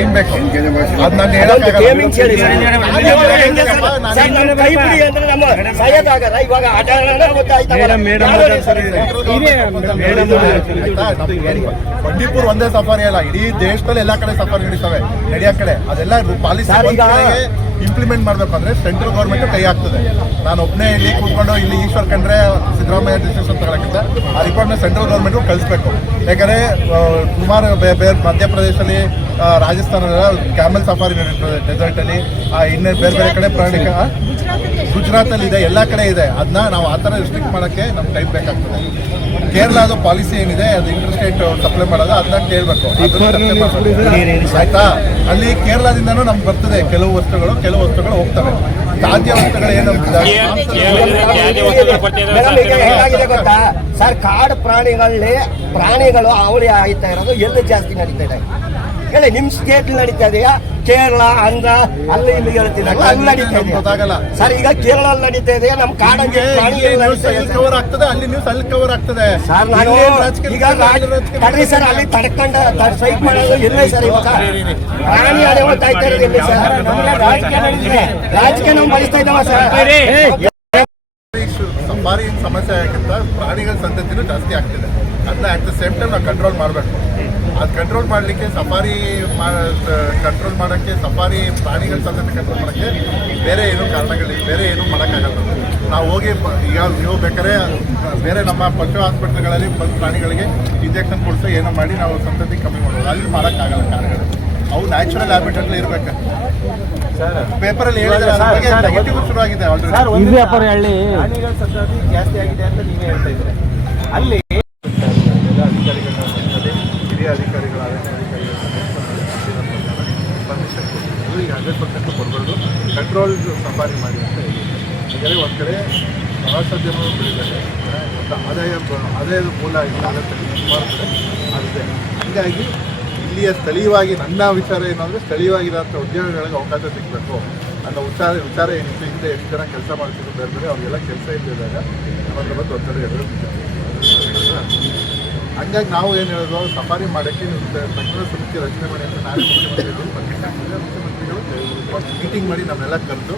Time ಬೇಕು. ಅದು ನಾನು ಹೇಳಕ್ಕಾಗಲ್ಲ. ಬಂಡೀಪುರ್ ಒಂದೇ ಸಫಾರಿ ಅಲ್ಲ, ಇಡೀ ದೇಶದಲ್ಲಿ ಎಲ್ಲಾ ಕಡೆ ಸಫಾರಿ ನಡೀತವೆ, ನಡೆಯೋ ಕಡೆ ಅದೆಲ್ಲ ಪಾಲಿಸಿ ಇಂಪ್ಲಿಮೆಂಟ್ ಮಾಡಬೇಕು ಅಂದ್ರೆ ಸೆಂಟ್ರಲ್ ಗೌರ್ಮೆಂಟ್ ಕೈ ಆಗ್ತದೆ. ನಾನು ಒಬ್ಬನೇ ಇಲ್ಲಿ ಕೂತ್ಕೊಂಡು ಇಲ್ಲಿ ಈಶ್ವರ್ ಕಂಡ್ರೆ ಸಿದ್ದರಾಮಯ್ಯ ಡಿಸಿಷನ್ ತಗೊಳಕ್ಕಿಂತ ಆ ರಿಪೋರ್ಟ್ನ ಸೆಂಟ್ರಲ್ ಗೌರ್ಮೆಂಟ್ ಕಳಿಸ್ಬೇಕು. ಯಾಕಂದ್ರೆ ಸುಮಾರು ಬೇರೆ ಮಧ್ಯಪ್ರದೇಶದಲ್ಲಿ, ರಾಜಸ್ಥಾನದಲ್ಲ ಕ್ಯಾಮಲ್ ಸಫಾರಿ ನಡೀತದೆ ಡೆಸರ್ಟ್ ಅಲ್ಲಿ, ಇನ್ನೇ ಬೇರೆ ಬೇರೆ ಕಡೆ ಪ್ರಾಣಿ ಗುಜರಾತಲ್ಲಿ ಇದೆ, ಎಲ್ಲ ಕಡೆ ಇದೆ. ಅದನ್ನ ನಾವು ಆ ಥರ ರಿಸ್ಟ್ರಿಕ್ಟ್ ಮಾಡೋಕ್ಕೆ ನಮ್ಗೆ ಟೈಮ್ ಬೇಕಾಗ್ತದೆ. ಕೇರಳದ ಪಾಲಿಸಿ ಏನಿದೆ ಅದು ಇಂಟರ್ ಸ್ಟೇಟ್ ಸಪ್ಲೈ ಮಾಡೋದು, ಅದನ್ನ ಕೇಳಬೇಕು ಆಯ್ತಾ. ಅಲ್ಲಿ ಕೇರಳದಿಂದನೂ ನಮ್ಗೆ ಬರ್ತದೆ ಕೆಲವು ವಸ್ತುಗಳು ಹೋಗ್ತವೆ. ಖಾದ್ಯ ವಸ್ತುಗಳು ಏನು ಗೊತ್ತಾ ಸರ್, ಕಾಡು ಪ್ರಾಣಿಗಳು ಅವಳಿ ಆಯ್ತಾ ಇರೋದು ಎಲ್ಲಿ ಜಾಸ್ತಿ ನಡೀತಾ ಇದೆ ಹೇಳಿ? ನಿಮ್ ಸ್ಟೇಟ್ ನಡೀತಾ ಇದೆಯಾ? ಕೇರಳ, ಆಂಧ್ರ, ಅಲ್ಲಿ ಇಲ್ಲಿ ಹೇಳ್ತಿಲ್ಲ, ಅಲ್ಲಿ ನಡೀತಾ ಇದೆ ಸರ್. ಈಗ ಕೇರಳ ನಡೀತಾ ಇದೆ, ನಮ್ ಕಾಡಂಗೆ ಕವರ್ ಆಗ್ತದೆ, ಅಲ್ಲಿ ನ್ಯೂಸ್ ಅಲ್ಲಿ ಕವರ್ ಆಗ್ತದೆ ಸರ್. ನಾನು ಈಗ ಕಡ್ರಿ ಸರ್, ಅಲ್ಲಿ ತಡ್ಕೊಂಡು ಸ್ಟ್ರೈಕ್ ಮಾಡೋದು ಎಲ್ಲೇ ಸರ್? ಇವಾಗ ಪ್ರಾಣಿ ಅಡೆ ಹೋಗ್ತಾ ಇರೋದು ಎಲ್ಲಿ ಸರ್? ರಾಜಕೀಯ ನಾವು ಬಳಸ್ತಾ ಇದ್ದಾವ ಸರ್. ಸಫಾರಿ ಸಮಸ್ಯೆ ಆಗಿಂತ ಪ್ರಾಣಿಗಳ ಸಂತತಿನೂ ಜಾಸ್ತಿ ಆಗ್ತಿದೆ. ಅದನ್ನ ಅಟ್ ದ ಸೇಮ್ ಟೈಮ್ ನಾವು ಕಂಟ್ರೋಲ್ ಮಾಡಬೇಕು. ಅದು ಕಂಟ್ರೋಲ್ ಮಾಡಲಿಕ್ಕೆ ಕಂಟ್ರೋಲ್ ಮಾಡೋಕ್ಕೆ ಸಫಾರಿ ಪ್ರಾಣಿಗಳ ಸಂತತಿ ಕಂಟ್ರೋಲ್ ಮಾಡೋಕ್ಕೆ ಬೇರೆ ಏನೂ ಕಾರಣಗಳಿಲ್ಲ, ಬೇರೆ ಏನೂ ಮಾಡೋಕ್ಕಾಗಲ್ಲ. ನಾವು ಹೋಗಿ ಈಗ ನೀವು ಬೇಕಾದ್ರೆ ಬೇರೆ ನಮ್ಮ ಪಶು ಆಸ್ಪತ್ರೆಗಳಲ್ಲಿ ಪ್ರಾಣಿಗಳಿಗೆ ಇಂಜೆಕ್ಷನ್ ಕೊಡಿಸೋ ಏನೋ ಮಾಡಿ ನಾವು ಸಂತತಿ ಕಮ್ಮಿ ಮಾಡೋದು, ಅಲ್ಲಿ ಮಾಡೋಕ್ಕಾಗಲ್ಲ. ಕಾರಣಗಳು ಅವು ನ್ಯಾಚುರಲ್ ಹ್ಯಾಬಿಟೇಟ್ಲಿ ಇರಬೇಕು. ಪೇಪರಲ್ಲಿ ಹೇಳಿದ್ರೆ ನೆಗೆಟಿವ್ ಶುರುವಾಗಿದೆ ಆಲ್ರೆಡಿ. ಪ್ರಾಣಿಗಳ ಸಂತತಿ ಜಾಸ್ತಿ ಆಗಿದೆ ಅಂತ ನೀವೇ ಹೇಳ್ತಾ ಇದ್ದೀರಿ. ಅಲ್ಲಿ ಹಿರಿಯ ಅಧಿಕಾರಿಗಳು, ಪರ್ಮಿಷನ್ ಕೊಟ್ಟು ಈಗ 100% ಕೊಡಬಾರ್ದು, ಕಂಟ್ರೋಲ್ ಸಫಾರಿ ಮಾಡಿ ಅಂತ ಹೇಳಿ. ಯಾಕಂದರೆ ಒಂದು ಕಡೆ ಪ್ರವಾಸೋದ್ಯಮ ಬೆಳೀತಾರೆ, ಆದಾಯದ ಮೂಲ ಆಗತ್ತಲ್ಲಿ ಸುಮಾರು ಕಡೆ ಆಗಿದೆ. ಹೀಗಾಗಿ ಇಲ್ಲಿಯ ಸ್ಥಳೀಯವಾಗಿ ನನ್ನ ವಿಚಾರ ಏನು ಅಂದರೆ, ಸ್ಥಳೀಯವಾಗಿರೋಂಥ ಉದ್ಯೋಗಗಳಿಗೆ ಅವಕಾಶ ಸಿಗಬೇಕು ಅನ್ನೋ ವಿಚಾರ ಏನಿತ್ತು. ಹಿಂದೆ ಎಷ್ಟು ಜನ ಕೆಲಸ ಮಾಡ್ತಿದ್ರು ಬೇರೆ ಬೇರೆ, ಅವ್ರಿಗೆಲ್ಲ ಕೆಲಸ ಇದ್ದಿದ್ದಾಗ ನಮ್ಮತ್ರ ಬಂದು ಒತ್ತಡ ಇರೋದು. ಹಂಗಾಗಿ ನಾವು ಏನು ಹೇಳೋದು, ಸಫಾರಿ ಮಾಡೋಕ್ಕೆ ತಕ್ಷಣ ಸಮಿತಿ ರಚನೆ ಮಾಡಿ ಅಂತ ನಾನೇ ಮುಖ್ಯಮಂತ್ರಿಗಳು ಮೀಟಿಂಗ್ ಮಾಡಿ ನಮ್ಮೆಲ್ಲ ಕರೆದು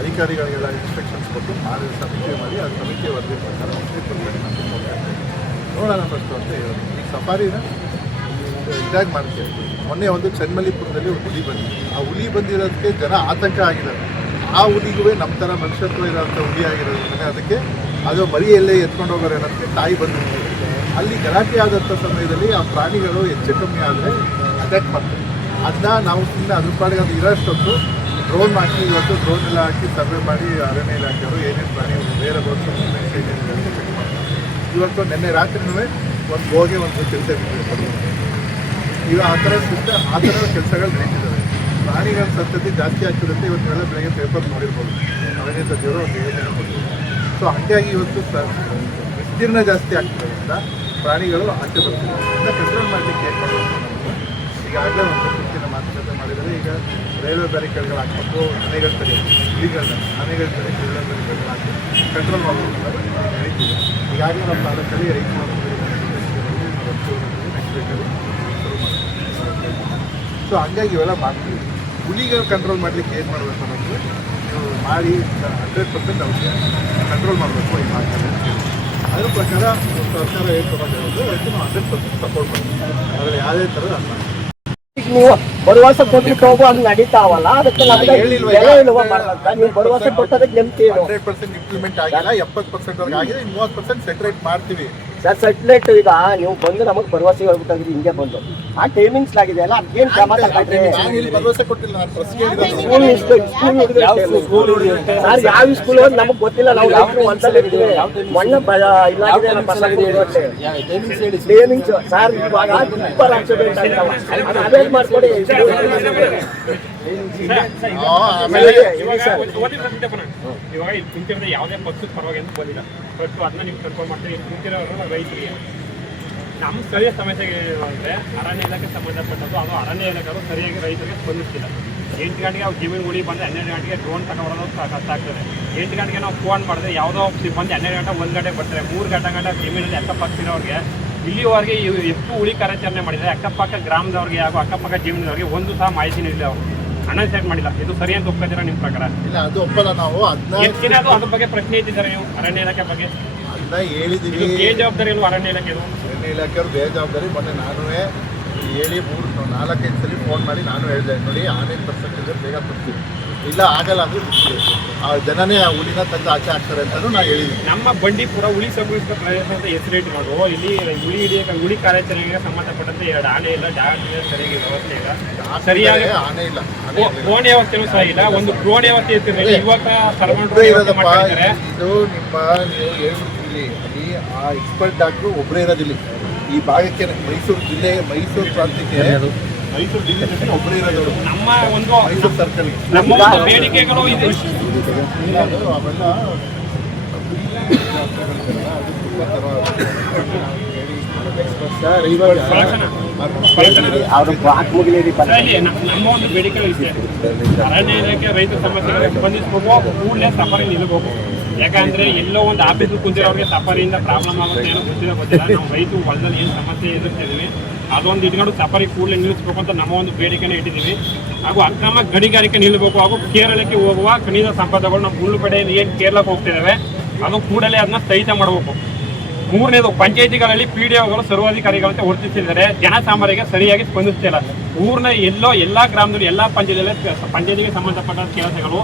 ಅಧಿಕಾರಿಗಳಿಗೆಲ್ಲ ಇನ್ಸ್ಟ್ರಕ್ಷನ್ಸ್ ಕೊಟ್ಟು ಮಾಡಿ ಸಮಿತಿ ಮಾಡಿ ಅದು ಸಮಿತಿ ವರದಿ ಪ್ರಕಾರ ಮಾಡಿ ನೋಡೋಣ ಫಸ್ಟು ಅಂತ ಹೇಳೋದು. ಈ ಸಫಾರಿನ ಇದಾಗಿ ಮಾಡ್ತೇವೆ. ಮೊನ್ನೆ ಒಂದು ಚನ್ನಮಲ್ಲಿಪುರದಲ್ಲಿ ಒಂದು ಹುಲಿ ಬಂದಿದೆ. ಆ ಹುಲಿ ಬಂದಿರೋದಕ್ಕೆ ಜನ ಆತಂಕ ಆಗಿದ್ದಾರೆ. ಆ ಹುಲಿಗೂ ನಮ್ಮ ಥರ ಮನುಷ್ಯತ್ವ ಇರೋಂಥ ಹುಲಿ ಆಗಿರೋದ್ರಿಂದ ಅದಕ್ಕೆ ಅದು ಮರಿಯಲ್ಲೇ ಎತ್ಕೊಂಡು ಹೋಗೋರು ಅನ್ನೋದಕ್ಕೆ ತಾಯಿ ಬಂದಿದೆ. ಅಲ್ಲಿ ಗಲಾಟೆ ಆದಂಥ ಸಮಯದಲ್ಲಿ ಆ ಪ್ರಾಣಿಗಳು ಹೆಚ್ಚು ಕಮ್ಮಿ ಆದರೆ ಅಟ್ಯಾಕ್ ಮಾಡ್ತವೆ. ಅದನ್ನ ನಾವು ಸುಮ್ಮನೆ ಅದ್ರ ಪಾಡಿಗೆ ಅದು ಇರೋಷ್ಟೊತ್ತು ಡ್ರೋನ್ ಹಾಕಿ, ಇವತ್ತು ಡ್ರೋನ್ ಎಲ್ಲ ಹಾಕಿ ಸರ್ವೆ ಮಾಡಿ ಅರಣ್ಯ ಇಲಾಖೆಯವರು ಏನೇನು ಪ್ರಾಣಿ ಬೇರೆ ಬಂದು ಚೆಕ್ ಮಾಡ್ತಾರೆ. ಇವತ್ತು ನಿನ್ನೆ ರಾತ್ರಿನೂ ಒಂದು ಗೋಗೆ ಒಂದು ಕೆಲಸ ಈಗ ಆ ಥರ ಕೆಲಸಗಳು ನಡೀತಿದ್ದಾವೆ. ಪ್ರಾಣಿಗಳ ಸಂತತಿ ಜಾಸ್ತಿ ಆಗ್ತಿರುತ್ತೆ. ಇವತ್ತು ಎಲ್ಲ ಬೆಳಗ್ಗೆ ಪೇಪರ್ ನೋಡಿರ್ಬೋದು, ಅರಣ್ಯ ಸಚಿವರು ಒಂದು ಯೋಜನೆ ಕೊಡ್ತೀವಿ. ಸೊ ಹಾಗಾಗಿ ಇವತ್ತು ವಿಸ್ತೀರ್ಣ ಜಾಸ್ತಿ ಆಗ್ತಿರೋದ್ರಿಂದ ಪ್ರಾಣಿಗಳು ಆಚೆ ಬರ್ತಿದೆ. ಅದನ್ನ ಕಂಟ್ರೋಲ್ ಮಾಡಲಿಕ್ಕೆ ಏನು ಮಾಡಬೇಕು ನಮಗೆ ಈಗಾಗಲೇ ಒಂದು ಸುತ್ತಿನ ಮಾತುಕತೆ ಮಾಡಿದರೆ, ಈಗ ರೈಲ್ವೆ ಬ್ಯಾರಿಕೇಡ್ಗಳು ಹಾಕಬೇಕು, ಆನೆಗಳ ತಡೆ ರೈಲ್ವೆ ಬ್ಯಾರಿಕೇಡ್ಗಳು ಹಾಕಿ ಕಂಟ್ರೋಲ್ ಮಾಡಬೇಕು ನಡೀತಿದೆ. ಈಗಾಗಲೇ ನಮ್ಮ ತಾಲೂಕಲ್ಲಿ ರೈತ ನೆಕ್ಸ್ಟ್ ವೀಕಲ್ಲಿ ಶುರು ಮಾಡ್ತೀವಿ. ಸೊ ಹಂಗಾಗಿ ಇವೆಲ್ಲ ಮಾಡ್ತೀವಿ. ಹುಲಿಗಳು ಕಂಟ್ರೋಲ್ ಮಾಡಲಿಕ್ಕೆ ಏನು ಮಾಡಬೇಕು ಅನ್ನೋದು ನೀವು ಮಾಡಿ 100% ಅವ್ರಿಗೆ ಕಂಟ್ರೋಲ್ ಮಾಡಬೇಕು ಈ ಮಾತನ್ನು ಅದ್ರ ಪ್ರಕಾರ ಸರ್ಕಾರ ಏನು ತಗೊಂಡಿರೋದು ಅದಕ್ಕೆ ನಾವು 100% ಸಪೋರ್ಟ್ ಮಾಡ್ತೀವಿ. ಅದರಲ್ಲಿ ಯಾವುದೇ ಥರದ ಅಲ್ಲ. ನೀವು ಭರವಸೆ ಕೊಟ್ಟು ಹೋಗು ಅದು ನಡೀತಾವಲ್ಲ, ಅದಕ್ಕೆ ನೀವು ಭರವಸೆ ಕೊಟ್ಟದಕ್ಕೆ ನೆಮ್ಮದಿ 100% ಇಂಪ್ಲಿಮೆಂಟ್ ಆಗಿಲ್ಲ, 70% ಆಗಿದೆ, 30% ಸೆಟ್ರೇಟ್ ಮಾಡ್ತೀವಿ ಸರ್. ಸೆಟ್ಲೇಟ್ ಈಗ ನೀವು ಬಂದು ನಮಗೆ ಭರವಸೆ ಹೇಳ್ಬಿಟ್ಟಿದ್ರಿ, ಹಿಂಗೆ ಬಂದು ಆ ಟೈಮಿಂಗ್ಸ್ ಆಗಿದೆ ಅಲ್ಲ, ಅದೇನು ಕ್ರಮ ತಗೊಂಡ್ರಿ? ಭರವಸೆ ಕೊಟ್ಟಿಲ್ಲ, ನಾನು ಸರ್ ಯಾವ ಸ್ಕೂಲ್ ನಮಗೆ ಗೊತ್ತಿಲ್ಲ, ನಾವು ಒಂದ್ಸಲ ಇರ್ತೀವಿ ಮಣ್ಣು ಟೈಮಿಂಗ್ಸ್ ಸರ್. ಇವಾಗ ಸೂಪರ್ ಆಕ್ಸಿಡೆಂಟ್ ಆಗ್ತಾವ, ಅವೇನ್ ಮಾಡ್ಕೊಡಿ. ಇವಾಗ ಇಲ್ಲಿ ಕುಂತಿರೋದು ಯಾವುದೇ ಪಕ್ಷದ ಪರವಾಗಿ ಅಂತ ಬಂದಿಲ್ಲ. ಫಸ್ಟು ಅದನ್ನ ನೀವು ಕಂಟ್ರೋಲ್ ಮಾಡ್ತೀವಿ. ಕುಂತಿರೋರು ರೈತರಿಗೆ ನಮ್ಮ ಸ್ಥಳೀಯ ಸಮಸ್ಯೆಗೆ ಅಂದರೆ ಅರಣ್ಯ ಇಲಾಖೆ ಸಂಬಂಧಪಟ್ಟದ್ದು, ಅದು ಅರಣ್ಯ ಇಲಾಖೆಯವರು ಸರಿಯಾಗಿ ರೈತರಿಗೆ ಸ್ಪಂದಿಸ್ತಿಲ್ಲ. 8 ಗಂಟೆಗೆ ಅವ್ರು ಜಮೀನು ಗುಡಿ ಬಂದರೆ 12 ಗಂಟೆಗೆ ಡ್ರೋನ್ ತಗೊಂಡೋದು ಕಷ್ಟ ಆಗ್ತದೆ. 8 ಗಂಟೆಗೆ ನಾವು ಫೋನ್ ಮಾಡಿದ್ರೆ ಯಾವುದೋ ಸಿಬ್ಬಂದಿ 12 ಗಂಟೆ 1 ಗಂಟೆಗೆ ಬರ್ತಾರೆ. 3 ಗಂಟೆ ಜಮೀನಲ್ಲಿ ಎಕ್ಕ ಪಕ್ಷಿರೋರಿಗೆ ಇಲ್ಲಿವರೆಗೆ ಎಷ್ಟು ಹುಳಿ ಕಾರ್ಯಾಚರಣೆ ಮಾಡಿದ್ದಾರೆ, ಅಕ್ಕಪಕ್ಕ ಗ್ರಾಮದವ್ರಿಗೆ ಹಾಗೂ ಅಕ್ಕಪಕ್ಕ ಜೀವನದವ್ರಿಗೆ ಒಂದು ಸಹ ಮಾಹಿತಿ ನೀಡಿಲ್ಲ ಅವರು. ಅನೌನ್ಸ್ ಮಾಡಿಲ್ಲ. ಇದು ಸರಿ ಅಂತ ಒಪ್ಪಿದ್ದೀರಾ ನಿಮ್ಮ ಪ್ರಕಾರ? ಇಲ್ಲ, ಅದು ಒಪ್ಪಲ್ಲ ನಾವು. ಎಷ್ಟು ದಿನ ಅದು ಅದ್ರ ಬಗ್ಗೆ ಪ್ರಶ್ನೆ ಇಟ್ಟಿದ್ದಾರೆ ನೀವು ಅರಣ್ಯ ಇಲಾಖೆ ಬಗ್ಗೆ? ಅದನ್ನ ಹೇಳಿದೀವಿ. ಬೇಜವಾಬ್ದಾರಿ ಇಲ್ವಾ ಅರಣ್ಯ ಇಲಾಖೆ? ಅರಣ್ಯ ಇಲಾಖೆಯವ್ರು ಬೇಜವಾಬ್ದಾರಿ. ಮೊನ್ನೆ ನಾನು ಹೇಳಿ 4-5 ಸಲ ಫೋನ್ ಮಾಡಿ ನಾನು ಹೇಳಿದೆ, ನೋಡಿ ಆನೆ ತರ್ಸಕ್ಕಿದ್ರೆ ಬೇಗ ತರ್ತೀವಿ, ಇಲ್ಲ ಆಗಲ್ಲ ಅಂದ್ರೆ ಬಿಡ್ತೀವಿ, ಆ ಜನನೇ ಆ ಹುಲಿನ ತಂದು ಆಚೆ ಹಾಕ್ತಾರೆ ಅಂತಲೂ ನಾನು ಹೇಳಿದ್ದೀನಿ. ನಮ್ಮ ಬಂಡೀಪುರ ಹುಲಿ ಸಂರಕ್ಷಿತ ಪ್ರದೇಶ ಅಂತ ಹೆಸರಿಟ್ಟುಕೊಂಡು ಇಲ್ಲಿ ಹುಲಿ ಕಾರ್ಯಾಚರಣೆಗೆ ಸಂಬಂಧಪಟ್ಟಂತೆ 2 ಆನೆ ಇಲ್ಲ, ಜಾಗೃತಿ ಸರಿಯಾಗಿ ವ್ಯವಸ್ಥೆ ಇಲ್ಲ, ಸರಿಯಾಗಿ ಆನೆ ಇಲ್ಲ, ಡ್ರೋನ್ ವ್ಯವಸ್ಥೆನೂ ಸಹ ಇಲ್ಲ. ಒಂದು ಡ್ರೋನ್ ವ್ಯವಸ್ಥೆ ಇರ್ತಿರಲಿಲ್ಲ, ಇವಾಗ ಇರೋದಪ್ಪ. ಇದು ನಿಮ್ಮ ನೀವು ಹೇಳ್ಬಿಡ್ತೀವಿ, ಅಲ್ಲಿ ಆ ಎಕ್ಸ್ಪರ್ಟ್ ಡಾಕ್ಟ್ರು ಒಬ್ಬರೇ ಇರೋದಿಲ್ಲ ಈ ಭಾಗಕ್ಕೆ. ಮೈಸೂರು ಪ್ರಾಂತ್ಯಕ್ಕೆ ಮೈಸೂರು ಡಿವಿಷನ್ ಒಬ್ಬರೇ ಇರೋದು. ನಮ್ಮ ಒಂದು ಮೈಸೂರು ಸರ್ಕಲ್ ನಮ್ಮ ಒಂದು ಬೇಡಿಕೆಗಳು ಇದೆ. ಅವೆಲ್ಲ ನಮ್ಮ ಒಂದು ಬೇಡಿಕೆ ಇದೆ. ಅರಣ್ಯ ಇಲಾಖೆ ರೈತ ಸಮಸ್ಯೆಗಳಿಗೆ ಸ್ಪಂದಿಸಬೇಕು, ಕೂಡಲೇ ಸಫಾರಿ ನಿಲ್ಲಬೇಕು. ಯಾಕಂದ್ರೆ ಎಲ್ಲೋ ಒಂದು ಆಫೀಸ್ ಕುಂತಿರೋರಿಗೆ ಸಫಾರಿಯಿಂದ ಪ್ರಾಬ್ಲಮ್ ಆಗುತ್ತೆ ಏನೋ ಗೊತ್ತಿಲ್ಲ. ನಾವು ರೈತರು ಹೊಲದಲ್ಲಿ ಏನು ಸಮಸ್ಯೆ ಎದುರಿಸ್ತಿದ್ದೀವಿ ಅದೊಂದು ಇಟ್ಕೊಂಡು ಸಫಾರಿ ಕೂಡಲೇ ನಿಲ್ಲಿಸಬೇಕು ಅಂತ ನಮ್ಮ ಒಂದು ಬೇಡಿಕೆನ ಇಟ್ಟಿದ್ದೀವಿ. ಹಾಗೂ ಅಕ್ರಮ ಗಣಿಗಾರಿಕೆ ನಿಲ್ಲಬೇಕು. ಹಾಗೂ ಕೇರಳಕ್ಕೆ ಹೋಗುವ ಖನಿಜ ಸಂಪದಗಳು ನಮ್ಮ ಗುಂಡ್ಲುಪೇಟೆಯಲ್ಲಿ ಏನು ಕೇರಳಕ್ಕೆ ಹೋಗ್ತಿದ್ದಾವೆ ಅದು ಕೂಡಲೇ ಅದನ್ನ ಸ್ಥಗಿತ ಮಾಡಬೇಕು. 3ನೇದು, ಪಂಚಾಯಿತಿಗಳಲ್ಲಿ PDOಗಳು ಸರ್ವಾಧಿಕಾರಿಗಳಂತೆ ವರ್ತಿಸಿದ್ದಾರೆ, ಜನಸಾಮಾನ್ಯರಿಗೆ ಸರಿಯಾಗಿ ಸ್ಪಂದಿಸ್ತಿಲ್ಲ. ಊರಿನ ಎಲ್ಲ ಗ್ರಾಮದಲ್ಲಿ ಎಲ್ಲ ಪಂಚಾಯಿತಿಗೆ ಸಂಬಂಧಪಟ್ಟ ಕೆಲಸಗಳು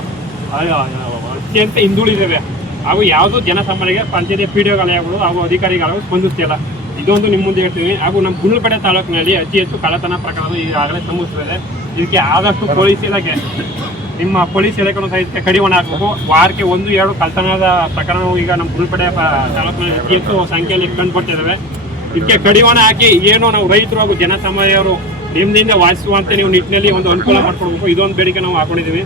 ಅತ್ಯಂತ ಹಿಂದುಳಿದಿವೆ. ಹಾಗೂ ಯಾವುದು ಜನಸಾಮಾನ್ಯರಿಗೆ ಪಂಚಾಯಿತಿ PDOಗಳು ಹಾಗೂ ಅಧಿಕಾರಿಗಳು ಸ್ಪಂದಿಸ್ತಿಲ್ಲ. ಇದೊಂದು ನಿಮ್ಮ ಮುಂದೆ ಹೇಳ್ತೀವಿ. ಹಾಗೂ ನಮ್ಮ ಗುಂಡ್ಲುಪೇಟೆ ತಾಲೂಕಿನಲ್ಲಿ ಅತಿ ಹೆಚ್ಚು ಕಳ್ಳತನ ಪ್ರಕರಣ ಈಗಾಗಲೇ ಸಂಭವಿಸುತ್ತದೆ. ಇದಕ್ಕೆ ಆದಷ್ಟು ಪೊಲೀಸ್ ಇಲಾಖೆ, ನಿಮ್ಮ ಪೊಲೀಸ್ ಇಲಾಖೆಯನ್ನು ಸಹಿತ ಕಡಿವಾಣ ಹಾಕಬೇಕು. ವಾರಕ್ಕೆ 1-2 ಕಳ್ಳತನದ ಪ್ರಕರಣವು ಈಗ ನಮ್ಮ ಗುಂಡ್ಲುಪೇಟೆ ತಾಲೂಕಿನಲ್ಲಿ ಅತಿ ಹೆಚ್ಚು ಸಂಖ್ಯೆಯಲ್ಲಿ ಕಂಡುಬರ್ತಿದ್ದಾವೆ. ಇದಕ್ಕೆ ಕಡಿವಾಣ ಹಾಕಿ ಏನು ನಾವು ರೈತರು ಹಾಗೂ ಜನಸಾಮಾನ್ಯರು ನೆಮ್ಮದಿಯಿಂದ ವಾಸಿಸುವಂತೆ ನೀವು ನಿಟ್ಟಿನಲ್ಲಿ ಒಂದು ಅನುಕೂಲ ಮಾಡ್ಕೊಡ್ಬೇಕು. ಇದೊಂದು ಬೇಡಿಕೆ ನಾವು ಹಾಕೊಂಡಿದ್ದೀವಿ.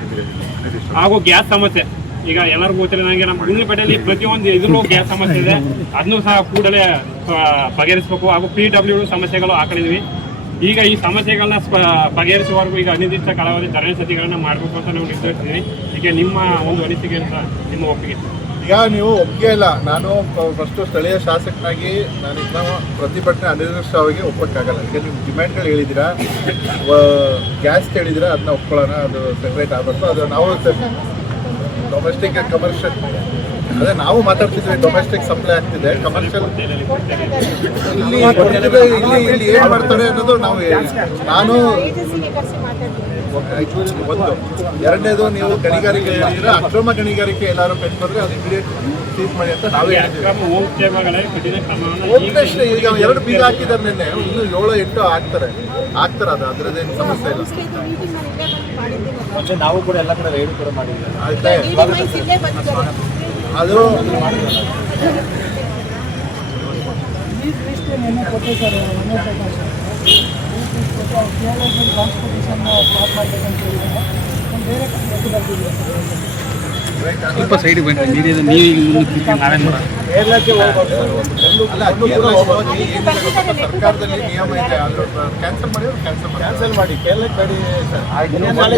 ಹಾಗೂ ಗ್ಯಾಸ್ ಸಮಸ್ಯೆ ಈಗ ಎಲ್ಲರಿಗೂ ಗೊತ್ತಿಲ್ಲ ನನಗೆ, ನಮ್ಮ ಗುಂಡ್ಲುಪೇಟೆಯಲ್ಲಿ ಪ್ರತಿಯೊಂದು ಇದರಲ್ಲೂ ಗ್ಯಾಸ್ ಸಮಸ್ಯೆ ಇದೆ, ಅದನ್ನು ಸಹ ಕೂಡಲೇ ಬಗೆಹರಿಸಬೇಕು. ಹಾಗೂ PW ಸಮಸ್ಯೆಗಳು ಹಾಕೊಂಡಿದ್ವಿ. ಈಗ ಈ ಸಮಸ್ಯೆಗಳನ್ನ ಬಗೆಹರಿಸುವವರೆಗೂ ಈಗ ಅನಿರ್ದಿಷ್ಟ ಕಾಲಾವಧಿ ಧರಣಿ ಸತಿಗಳನ್ನ ಮಾಡಬೇಕು ಅಂತ ನಾವು ನಿರ್ಧರಿಸಿದ್ದೀವಿ. ಈಗ ನಿಮ್ಮ ಒಂದು ಅನಿಸಿಕೆ ಅಂತ ನಿಮ್ಮ ಒಪ್ಪಿಗೆ? ಈಗ ನೀವು ಒಪ್ಪಿಗೆ ಇಲ್ಲ. ನಾನು ಫಸ್ಟು ಸ್ಥಳೀಯ ಶಾಸಕನಾಗಿ ನಾನು ಇನ್ನೂ ಪ್ರತಿಭಟನೆ ಅನಿರ್ದಿಷ್ಟವಾಗಿ ಒಪ್ಪಕ್ಕಾಗಲ್ಲ. ಈಗ ನೀವು ಡಿಮ್ಯಾಂಡ್ಗಳು ಹೇಳಿದ್ದೀರಾ, ಗ್ಯಾಸ್ ಹೇಳಿದ್ದೀರಾ, ಅದನ್ನ ಒಪ್ಕೊಳ್ಳೋಣ, ಅದು ಸೆಪ್ರೇಟ್ ಆಗಬೇಕು. ಅದು ನಾವು ಡೊಮೆಸ್ಟಿಕ್ ಆ್ಯಂಡ್ ಕಮರ್ಷಿಯಲ್ ಅದೇ ನಾವು ಮಾತಾಡ್ತಿದ್ವಿ. ಡೊಮೆಸ್ಟಿಕ್ ಸಪ್ಲೈ ಆಗ್ತಿದೆ, ಕಮರ್ಷಿಯಲ್ ಇಲ್ಲಿ ಏನು ಮಾಡ್ತಾರೆ ಅನ್ನೋದು ನಾನು ಒಂದು. 2ನೇದು, ನೀವು ಗಣಿಗಾರಿಕೆ ಹೇಳಿದ್ರೆ ಅಕ್ರಮ ಗಣಿಗಾರಿಕೆ ಎಲ್ಲರೂ ಕಂಡುಬಂದ್ರೆ ಅದು ಇಮಿಡಿಯೇಟ್ ಸೀಸ್ ಮಾಡಿ ಅಂತ ನಾವೇ ಹೇಳ್ತೀವಿ. ಈಗ 2 ಬೀಗ ಹಾಕಿದ್ದಾರೆ ನಿನ್ನೆ, ಇನ್ನು 7-8 ಆಗ್ತಾರೆ ಅದು, ಅದರದ್ದೇನು ಸಮಸ್ಯೆ ಇಲ್ಲ. ನಾವು ಕೂಡ ಎಲ್ಲ ಕಡೆ ರೈಡ್ ಕೂಡ ಮಾಡಿದ್ದೀವಿ. ಆಯ್ತಾ ಅದು ಸ್ವಲ್ಪ ಸೈಡ್ ಬನ್ನಿ. ಕೇರಳಕ್ಕೆ ಹೋಗ್ಬೋದು. ಸರ್ಕಾರದಲ್ಲಿ ನಿಯಮ ಇದೆ, ಆದ್ರೂ ಕ್ಯಾನ್ಸಲ್ ಮಾಡಿ ಕೇರಳಕ್ಕೆ ಬೇಡಿ ಸರ್.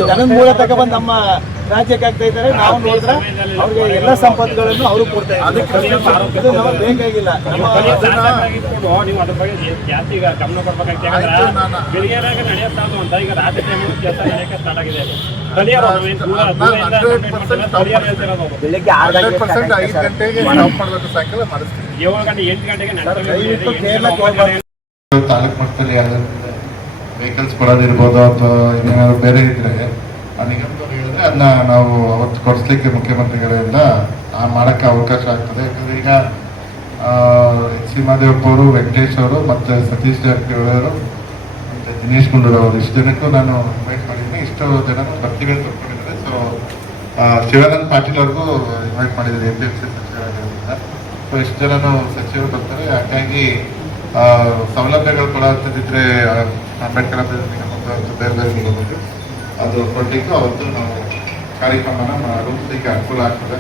ಜನದ ಮೂಲ ತಗೊಂಡ್ಬಂದು ನಮ್ಮ ರಾಜ್ಯಕ್ಕೆ ಆಗ್ತಾ ಇದ್ದಾರೆ. ನಾವು ನೋಡಿದ್ರೆ ಅವ್ರಿಗೆ ಎಲ್ಲ ಸಂಪತ್ತುಗಳನ್ನು ಅವರು ಕೊಡ್ತಾ ಇದ್ದಾರೆ. ಇದು ನಮಗೆ ಬೇಕಾಗಿಲ್ಲ. ನೀವು ಅದ್ರ ಬಗ್ಗೆ ಜಾಸ್ತಿ ಈಗ ಗಮನ ಕೊಡ್ಬೇಕಾಗ್ತದೆ. ಬೆಳಿಗ್ಗೆ ನಡೆಯುತ್ತಾ ಅಂತ ಈಗ ರಾತ್ರಿ ಟೈಮ್ ಕೆಲಸ ನಡೆಯಕ್ಕೆ ಸ್ಟಾರ್ಟ್ ಆಗಿದೆ. ಬೆಳಿಗ್ಗೆ 100% 5 ಗಂಟೆಗೆ ಸ್ಟಾಪ್ ಮಾಡಬೇಕು, ಸಾಯಂಕಾಲ ಮಾಡಿಸ್ತೀವಿ. 7 ಗಂಟೆ 8 ಗಂಟೆಗೆ ತಾಲೂಕು ಮಟ್ಟದಲ್ಲಿ ಯಾವ್ದಾದ್ರು ವೆಹಿಕಲ್ಸ್ ಬರೋದಿರ್ಬೋದು ಅಥವಾ ಏನಾದ್ರು ಬೇರೆ ಇದ್ರೆ ಆ ನಿಗಮದವ್ರು ಹೇಳಿದ್ರೆ ಅದನ್ನ ನಾವು ಅವತ್ತು ಕೊಡಿಸ್ಲಿಕ್ಕೆ ಮುಖ್ಯಮಂತ್ರಿಗಳಿಂದ ಮಾಡೋಕ್ಕೆ ಅವಕಾಶ ಆಗ್ತದೆ. ಯಾಕಂದರೆ ಈಗ ಸಿ ಮಹದೇವಪ್ಪ ಅವರು, ವೆಂಕಟೇಶ್ ಅವರು ಮತ್ತು ಸತೀಶ್ ಜಾರಕಿಹೊಳಿ ಅವರು ಮತ್ತು ದಿನೇಶ್ ಗುಂಡೂರಾವ್ ಅವರು ಇಷ್ಟು ಜನಕ್ಕೂ ನಾನು ಇನ್ವೈಟ್ ಮಾಡಿದ್ದೀನಿ. ಇಷ್ಟು ಜನ ಬರ್ತೀವಿ ಅಂತ ಕೊಟ್ಕೊಂಡಿದ್ದಾರೆ. ಸೊ ಶಿವಾನಂದ ಪಾಟೀಲ್ ಅವ್ರಿಗೂ ಇನ್ವೈಟ್ ಮಾಡಿದ್ದಾರೆ, APMC ಸಚಿವರಾಗಿರೋದ್ರಿಂದ. ಸೊ ಇಷ್ಟು ಜನನು ಸಚಿವರು ಬರ್ತಾರೆ. ಹಾಗಾಗಿ ಸೌಲಭ್ಯಗಳು ಕೊಡೋಂಥದ್ದಿದ್ರೆ ಅಂಬೇಡ್ಕರ್ ಬೇರೆ ಬೇರೆ ನಿಗಮಗಳು ಅದು ಕೊಡಲಿಕ್ಕೆ ಅವತ್ತು ನಾವು ಕಾರ್ಯಕ್ರಮನ ರೂಪಿಸಲಿಕ್ಕೆ ಅನುಕೂಲ ಆಗ್ತದೆ.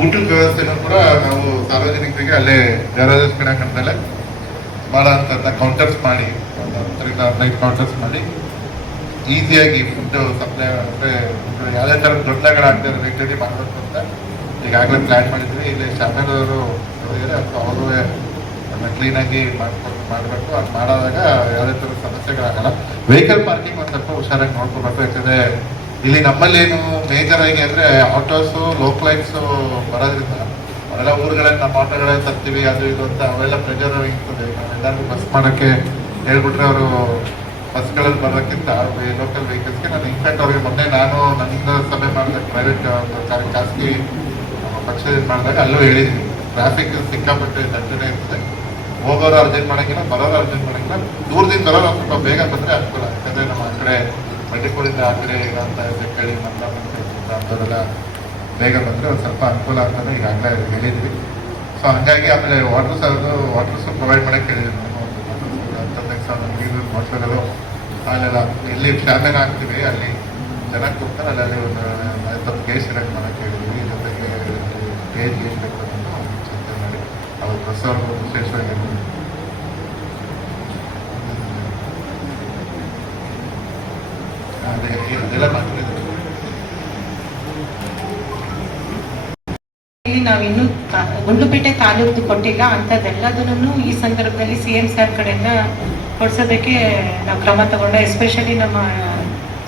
ಊಟದ ವ್ಯವಸ್ಥೆನೂ ಕೂಡ ನಾವು ಸಾರ್ವಜನಿಕರಿಗೆ ಅಲ್ಲೇ ಜಯರಾಜೇಶ್ ಕ್ರೀಡಾಂಗಣದಲ್ಲೇ ಭಾಳ ಅಂತ ಕೌಂಟರ್ಸ್ ಮಾಡಿ, 15 ಕೌಂಟರ್ಸ್ ಮಾಡಿ ಈಸಿಯಾಗಿ ಫುಡ್ ಸಪ್ಲೈ ಅಂದರೆ ಯಾವುದೇ ಥರದ ದೊಡ್ಡಗಳಾಗ್ತಾರೆ ರೆಗ್ಯುಲರಿ ಮಾಡಬೇಕು ಅಂತ ಈಗಾಗಲೇ ಪ್ಲ್ಯಾನ್ ಮಾಡಿದ್ವಿ. ಇಲ್ಲಿ ಶಾಮೇಲವರು ಅವರು ಅದನ್ನ ಕ್ಲೀನಾಗಿ ಮಾಡಬೇಕು. ಅದು ಮಾಡಿದಾಗ ಯಾವುದೇ ಥರ ಸಮಸ್ಯೆಗಳಾಗಲ್ಲ. ವೆಹಿಕಲ್ ಪಾರ್ಕಿಂಗ್ ಒಂದು ಸ್ವಲ್ಪ ಹುಷಾರಾಗಿ ನೋಡ್ಕೋಬೇಕು. ಯಾಕಂದರೆ ಇಲ್ಲಿ ನಮ್ಮಲ್ಲಿ ಏನು ಮೇಜರ್ ಆಗಿ ಅಂದರೆ ಆಟೋಸು ಲೋಕಲೈಟ್ಸು ಬರೋದ್ರಿಂದ ಅವೆಲ್ಲ ಊರುಗಳಲ್ಲಿ ನಮ್ಮ ಆಟೋಗಳೇ ತರ್ತೀವಿ ಅದು ಇದು ಅಂತ ಅವೆಲ್ಲ ಪ್ರೆಷರ್ ಇರ್ತದೆ. ನಾವೆಲ್ಲರಿಗೂ ಬಸ್ ಮಾಡೋಕ್ಕೆ ಹೇಳ್ಬಿಟ್ರೆ ಅವರು ಬಸ್ಗಳಲ್ಲಿ ಬರೋಕ್ಕಿಂತ ಲೋಕಲ್ ವೆಹಿಕಲ್ಸ್ಗೆ ನಾನು ಇನ್ಫ್ಯಾಕ್ಟ್ ಅವ್ರಿಗೆ ಮೊನ್ನೆ ನಾನು ನನ್ನ ಸಭೆ ಮಾಡಿದಾಗ ಪ್ರೈವೇಟ್ ಖಾಸಗಿ ಪಕ್ಷದಿಂದ ಮಾಡಿದಾಗ ಅಲ್ಲೂ ಹೇಳಿದ್ವಿ, ಟ್ರಾಫಿಕ್ ಸಿಕ್ಕಾಪಟ್ಟೆ ದಟ್ಟಣೆ ಇರ್ತದೆ, ಹೋಗೋರು ಅರ್ಜೆಂಟ್ ಮಾಡೋಂಗಿಲ್ಲ, ಬರೋರು ಅರ್ಜೆಂಟ್ ಮಾಡೋಂಗಿಲ್ಲ, ದೂರದಿಂದ ಬರೋರು ಸ್ವಲ್ಪ ಬೇಗ ಬಂದರೆ ಅನುಕೂಲ. ಯಾಕಂದರೆ ನಮ್ಮ ಆ ಕಡೆ ಬಂಡಿಪುರದಿಂದ ಆ ಕಡೆ ಅಂತ ಬೆಕ್ಕಳಿ ಅಂಥವರೆಲ್ಲ ಬೇಗ ಬಂದರೆ ಒಂದು ಸ್ವಲ್ಪ ಅನುಕೂಲ ಅಂತಲೇ ಈಗಾಗಲೇ ಹೇಳಿದ್ವಿ. ಸೊ ಹಂಗಾಗಿ ಆಮೇಲೆ ವಾಟರ್ಸು ಪ್ರೊವೈಡ್ ಮಾಡೋಕ್ಕೆ ಹೇಳಿದ್ವಿ. ನಾನು ನೀರು ಬಾಟ್ಲುಗಳು ಅಲ್ಲೆಲ್ಲ ಎಲ್ಲಿ ಶಾಮಿಯಾನ ಹಾಕ್ತೀವಿ ಅಲ್ಲಿ ಚೆನ್ನಾಗಿ ಕೊಡ್ತಾರೆ, ಅಲ್ಲಿ ಒಂದು ಸ್ವಲ್ಪ ಗೇಸ್ ಇರೋಕ್ಕೆ ಮಾಡೋಕ್ಕೆ ಹೇಳಿದ್ವಿ. ಜೊತೆಗೆ ಗೇಸ್ ಬೇಕು ಚಿಂತೆ ಮಾಡಿ ಅವ್ರು ಪ್ರಸಾರ ವಿಶೇಷವಾಗಿ ಅದೆಲ್ಲ ಮಾತಾಡಿದ್ರು. ನಾವಿನ್ನು ಗುಂಡ್ಲುಪೇಟೆ ತಾಲೂಕು ಕೊಟ್ಟಿಲ್ಲ ಅಂಥದ್ದೆಲ್ಲದನ್ನು ಈ ಸಂದರ್ಭದಲ್ಲಿ CM ಸರ್ ಕಡೆಯಿಂದ ಕೊಡ್ಸೋದಕ್ಕೆ ನಾವು ಕ್ರಮ ತಗೊಂಡು, ಎಸ್ಪೆಷಲಿ ನಮ್ಮ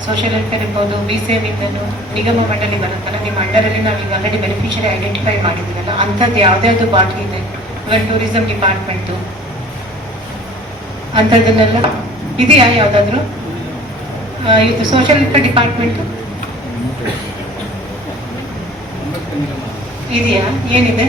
ಸೋಷಿಯಲ್ ವೆಲ್ಫೇರ್ ಇರ್ಬೋದು, BCM ಇಂದನು ನಿಗಮ ಮಂಡಳಿ ಬರುತ್ತಲ್ಲ, ನಿಮ್ಮ ಅಂಡರಲ್ಲಿ ನಾವು ಈಗ ಆಲ್ರೆಡಿ ಬೆನಿಫಿಷರಿ ಐಡೆಂಟಿಫೈ ಮಾಡಿದ್ದೀವಲ್ಲ, ಅಂಥದ್ದು ಯಾವುದ್ಯಾವುದು ಬಾಕಿ ಇದೆ, ಇವಾಗ ಟೂರಿಸಂ ಡಿಪಾರ್ಟ್ಮೆಂಟು ಅಂಥದ್ದನ್ನೆಲ್ಲ ಇದೆಯಾ ಯಾವುದಾದ್ರೂ? ಇದು ಸೋಷಿಯಲ್ ವೆಲ್ಫೇರ್ ಡಿಪಾರ್ಟ್ಮೆಂಟು ಇದೆಯಾ? ಏನಿದೆ?